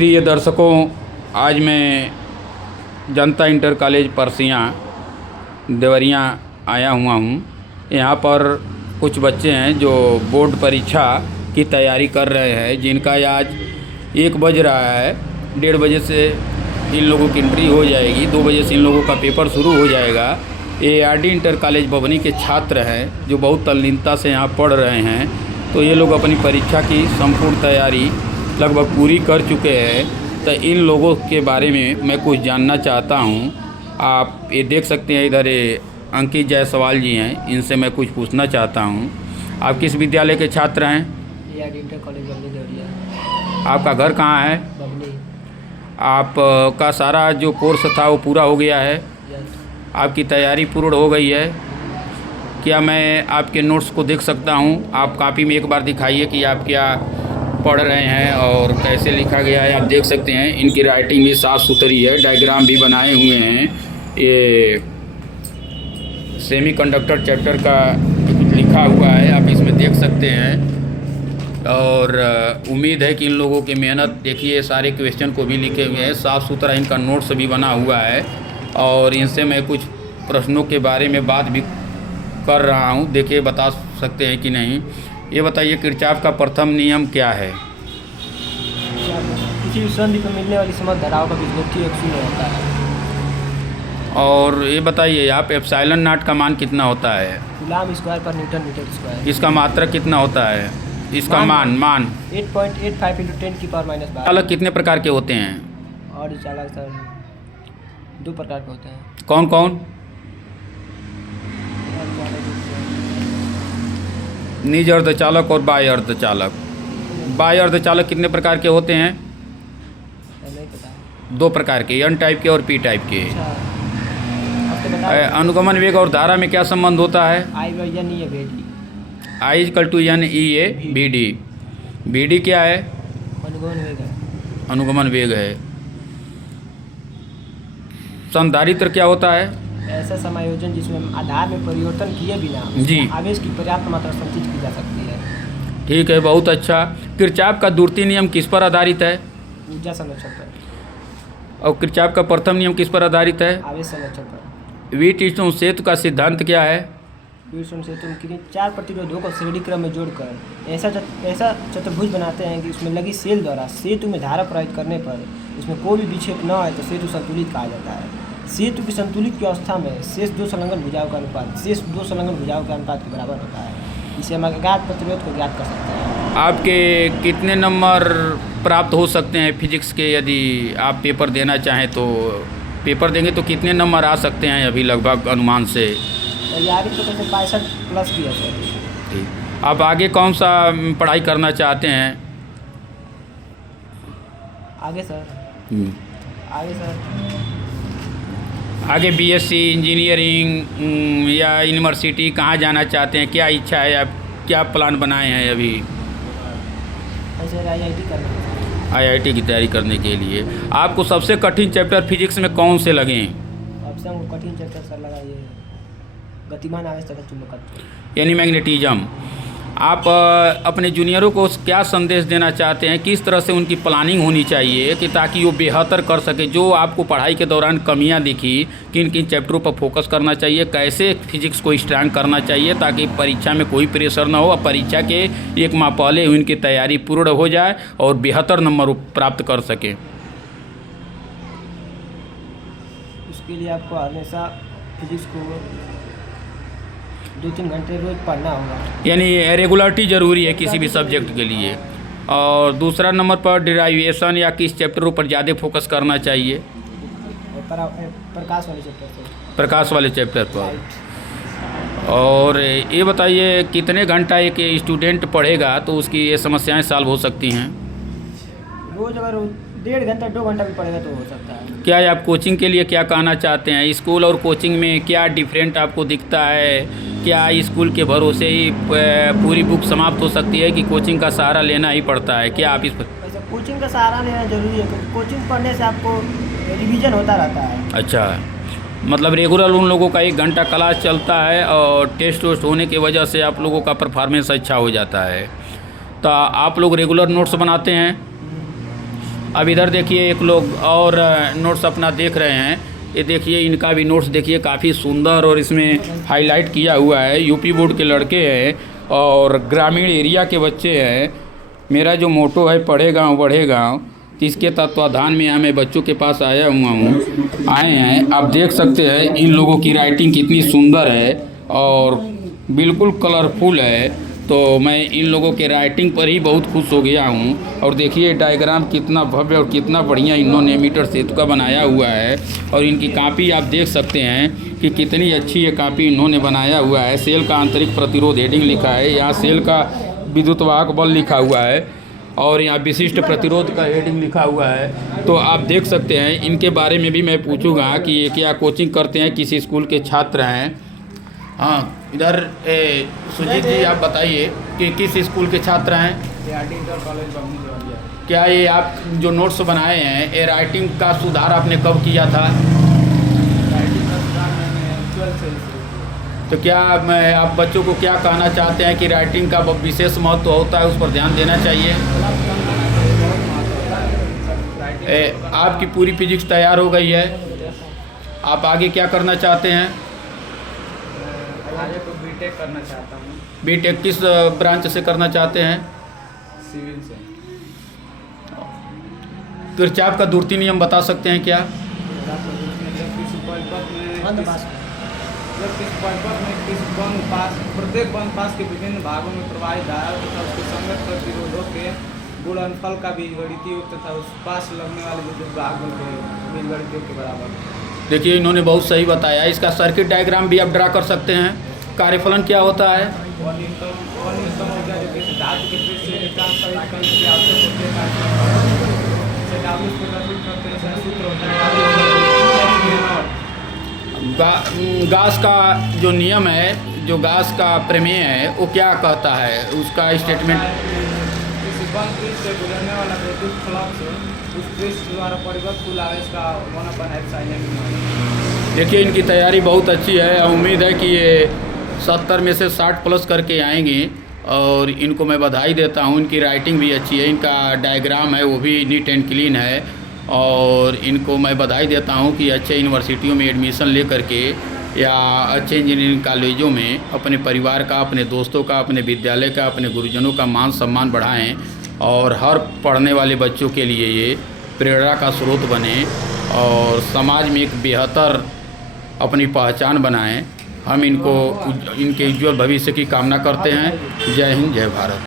प्रिय दर्शकों, आज मैं जनता इंटर कॉलेज परसियाँ देवरिया आया हुआ हूँ। यहाँ पर कुछ बच्चे हैं जो बोर्ड परीक्षा की तैयारी कर रहे हैं, जिनका आज 1 बज रहा है। 1:30 बजे से इन लोगों की एंट्री हो जाएगी, 2 बजे से इन लोगों का पेपर शुरू हो जाएगा। ये आरडी इंटर कॉलेज बभनी के छात्र हैं जो बहुत तल्लीनता से यहाँ पढ़ रहे हैं। तो ये लोग अपनी परीक्षा की संपूर्ण तैयारी लगभग पूरी कर चुके हैं। तो इन लोगों के बारे में मैं कुछ जानना चाहता हूँ। आप ये देख सकते हैं, इधर ये अंकित जायसवाल जी हैं, इनसे मैं कुछ पूछना चाहता हूँ। आप किस विद्यालय के छात्र हैं? RD inter college Babhani Deoria. आपका घर कहाँ है? बभनी। आपका सारा जो कोर्स था वो पूरा हो गया है? यस। आपकी तैयारी पूर्ण हो गई है? क्या मैं आपके नोट्स को देख सकता हूँ? आप कॉपी में एक बार दिखाइए कि आप क्या पढ़ रहे हैं और कैसे लिखा गया है। आप देख सकते हैं इनकी राइटिंग भी साफ़ सुथरी है, डायग्राम भी बनाए हुए हैं। ये सेमीकंडक्टर चैप्टर का लिखा हुआ है, आप इसमें देख सकते हैं। और उम्मीद है कि इन लोगों की मेहनत देखिए, सारे क्वेश्चन को भी लिखे हुए हैं, साफ़ सुथरा इनका नोट्स भी बना हुआ है। और इनसे मैं कुछ प्रश्नों के बारे में बात भी कर रहा हूँ, देखिए बता सकते हैं कि नहीं। ये बताइए, किरचॉफ का प्रथम नियम क्या है? किसी भी संधि पर मिलने वाली समस्त धाराओं का बीजगणितीय एक शून्य होता है। और ये बताइए आप, एप्सिलॉन नॉट का मान कितना होता है? कूलॉम स्क्वायर पर न्यूटन मीटर स्क्वायर। इसका मात्रक कितना होता है? इसका मान 8.85 × 10⁻⁻12। चालक कितने प्रकार के होते हैं? और चालक सर 2 प्रकार के होते हैं। कौन कौन? निज अर्धचालक और बाह्य अर्धचालक। बाह्य अर्धचालक कितने प्रकार के होते हैं? नहीं पता। 2 प्रकार के, एन टाइप के और पी टाइप के। अच्छा, अब तो बता। अनुगमन वेग और धारा में क्या संबंध होता है? I/N/E VD। I=N/E VD। VD क्या है? अनुगमन वेग है। अनुगमन वेग है। संधारित्र क्या होता है? ऐसा समायोजन जिसमें आधार में परिवर्तन किए बिना जी। आवेश की पर्याप्त मात्रा संचित की जा सकती है। ठीक है, बहुत अच्छा। किरचॉफ का द्वितीय नियम किस पर आधारित है? ऊर्जा संरक्षण पर। और किरचॉफ का प्रथम नियम किस पर आधारित है? आवेश संरक्षण पर। व्हीटस्टोन सेतु का सिद्धांत क्या है? व्हीटस्टोन सेतु किन्हीं 4 प्रतिरोधों को श्रेणी क्रम में जोड़कर ऐसा चतुर्भुज बनाते हैं कि उसमें लगी सेल द्वारा सेतु में धारा प्रवाहित करने पर उसमें कोई भी विक्षेप न आए तो सेतु संतुलित कहा जाता है। सेतु की संतुलित की अवस्था में शेष 2 संलग्न भुजाओं का अनुपात के बराबर होता है। इसे हम अज्ञात प्रतिरोध को ज्ञात कर सकते हैं। आपके कितने नंबर प्राप्त हो सकते हैं फिजिक्स के? यदि आप पेपर देना चाहें तो पेपर देंगे तो कितने नंबर आ सकते हैं अभी लगभग अनुमान से? तैयारी तो कैसे 65+ की है सर। ठीक। आप आगे कौन सा पढ़ाई करना चाहते हैं? आगे सर आगे BSc इंजीनियरिंग या यूनिवर्सिटी कहाँ जाना चाहते हैं? क्या इच्छा है? आप क्या प्लान बनाए हैं अभी? सर IIT करना। IIT की तैयारी करने के लिए आपको सबसे कठिन चैप्टर फिजिक्स में कौन से लगे? अब से हमको कठिन चैप्टर सर लगा ये गतिमान आवेश तथा चुंबकत्व, यानी मैग्नेटिज्म। आप अपने जूनियरों को क्या संदेश देना चाहते हैं? किस तरह से उनकी प्लानिंग होनी चाहिए कि ताकि वो बेहतर कर सके? जो आपको पढ़ाई के दौरान कमियां दिखी, किन किन चैप्टरों पर फोकस करना चाहिए? कैसे फिजिक्स को स्ट्रांग करना चाहिए ताकि परीक्षा में कोई प्रेशर ना हो और परीक्षा के 1 माह पहले उनकी तैयारी पूर्ण हो जाए और बेहतर नंबर प्राप्त कर सकें? उसके लिए आपको हमेशा फिजिक्स को 2-3 घंटे रोज पढ़ना होगा। यानी रेगुलरिटी ज़रूरी है किसी भी सब्जेक्ट के लिए। और दूसरा नंबर पर डिराइवेशन या किस चैप्टरों पर ज़्यादा फोकस करना चाहिए? प्रकाश वाले चैप्टर पर। प्रकाश वाले चैप्टर पर। और ये बताइए, कितने घंटा एक स्टूडेंट पढ़ेगा तो उसकी ये समस्याएं सॉल्व हो सकती हैं? रोज अगर 1.5 घंटा 2 घंटा भी पढ़ेगा तो हो सकता है। क्या आप कोचिंग के लिए क्या कहना चाहते हैं? स्कूल और कोचिंग में क्या डिफरेंट आपको दिखता है? क्या स्कूल के भरोसे ही पूरी बुक समाप्त हो सकती है कि कोचिंग का सहारा लेना ही पड़ता है? क्या आप इस पर? वैसे कोचिंग का सहारा लेना जरूरी है क्योंकि कोचिंग पढ़ने से आपको रिवीजन होता रहता है। अच्छा, मतलब रेगुलर उन लोगों का 1 घंटा क्लास चलता है और टेस्ट वेस्ट होने की वजह से आप लोगों का परफॉर्मेंस अच्छा हो जाता है। तो आप लोग रेगुलर नोट्स बनाते हैं? अब इधर देखिए एक लोग और नोट्स अपना देख रहे हैं। ये देखिए इनका भी नोट्स देखिए काफ़ी सुंदर और इसमें हाईलाइट किया हुआ है। यूपी बोर्ड के लड़के हैं और ग्रामीण एरिया के बच्चे हैं। मेरा जो मोटो है पढ़े गाँव बढ़े गाँव, इसके तत्वाधान में यहाँ मैं बच्चों के पास आया हुआ हूँ। आए हैं, आप देख सकते हैं इन लोगों की राइटिंग कितनी सुंदर है और बिल्कुल कलरफुल है। तो मैं इन लोगों के राइटिंग पर ही बहुत खुश हो गया हूँ। और देखिए डायग्राम कितना भव्य और कितना बढ़िया इन्होंने मीटर सेतु का बनाया हुआ है। और इनकी कापी आप देख सकते हैं कि कितनी अच्छी ये कापी इन्होंने बनाया हुआ है। सेल का आंतरिक प्रतिरोध हेडिंग लिखा है, यहाँ सेल का विद्युत वाहक बल लिखा हुआ है और यहाँ विशिष्ट प्रतिरोध का हेडिंग लिखा हुआ है। तो आप देख सकते हैं इनके बारे में भी मैं पूछूंगा कि ये क्या कोचिंग करते हैं, किस स्कूल के छात्र हैं। हाँ, इधर सुजीत जी आप बताइए कि किस स्कूल के छात्र हैं। Inter college Bamni Deoria. क्या ये आप जो नोट्स बनाए हैं ये राइटिंग का सुधार आपने कब किया था? राइटिंग का सुधार मैंने 12 से शुरू किया। तो क्या आप बच्चों को क्या कहना चाहते हैं कि राइटिंग का विशेष महत्व होता है, उस पर ध्यान देना चाहिए? आपकी पूरी फिजिक्स तैयार हो गई है, आप आगे क्या करना चाहते हैं? आगे तो बीटेक करना चाहता हूँ। बीटेक किस ब्रांच से करना चाहते हैं? सिविल से। किरचॉफ का द्वितीय नियम बता सकते हैं क्या? प्रत्येक वन पास के विभिन्न भागों में प्रवाहित धारा तथा उसके संगत प्रतिरोधों के गुणनफल का बीजगणितीय योग तथा उस पास लगने वाले विद्युत भागों के बीजगणितीय के बराबर। देखिए इन्होंने बहुत सही बताया। इसका सर्किट डायग्राम भी आप ड्रा कर सकते हैं। कार्यफलन क्या होता है? न्यूनतम ऊर्जा जो कि धातु के पृष्ठ से ट्रांसफर करने की आवश्यक होती है W प्रदर्शित करते हैं। सूत्र होता है गास का जो नियम है, जो गास का प्रमेय है, वो क्या कहता है, उसका स्टेटमेंट? किसी बंद पृष्ठ से गुजरने वाला विद्युत फ्लक्स उस पृष्ठ द्वारा परिवर्तित कुल आवेश का 1/epsilon। देखिए इनकी तैयारी बहुत अच्छी है। उम्मीद है कि ये 70 में से 60 प्लस करके आएंगे और इनको मैं बधाई देता हूँ। इनकी राइटिंग भी अच्छी है, इनका डायग्राम है वो भी नीट एंड क्लीन है और इनको मैं बधाई देता हूँ कि अच्छे यूनिवर्सिटियों में एडमिशन ले करके या अच्छे इंजीनियरिंग कॉलेजों में अपने परिवार का, अपने दोस्तों का, अपने विद्यालय का, अपने गुरुजनों का मान सम्मान बढ़ाएं और हर पढ़ने वाले बच्चों के लिए ये प्रेरणा का स्रोत बने और समाज में एक बेहतर अपनी पहचान बनाएं। हम इनके उज्ज्वल भविष्य की कामना करते हैं। जय हिंद, जय भारत।